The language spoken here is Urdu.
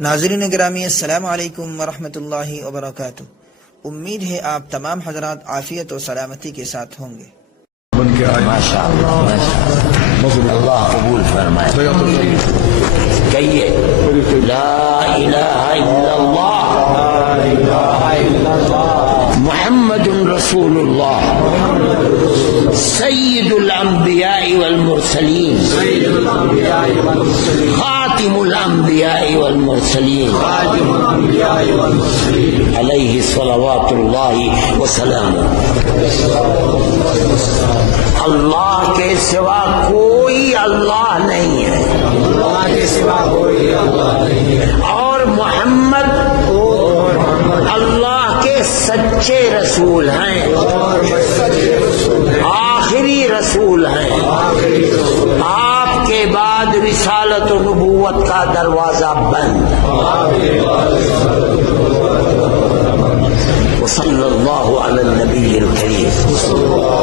ناظرین گرامی، السلام علیکم ورحمۃ اللہ وبرکاتہ۔ امید ہے آپ تمام حضرات عافیت و سلامتی کے ساتھ ہوں گے۔ ماشاء اللہ، اللہ قبول فرمائے۔ کہیے لا الہ الا اللہ محمد رسول اللہ سید الانبیاء والمرسلین خاتم الانبیاء والمرسلین علیہ صلوات اللہ وسلامہ۔ اللہ کے سوا کوئی اللہ نہیں ہے، اللہ کے سوا کوئی اللہ نہیں ہے، اور محمد اللہ کے سچے رسول ہیں، آخری رسول ہیں۔ آپ کے بعد رسالت و نبوت کا دروازہ بند۔ وصلی اللہ علی النبی الکریم۔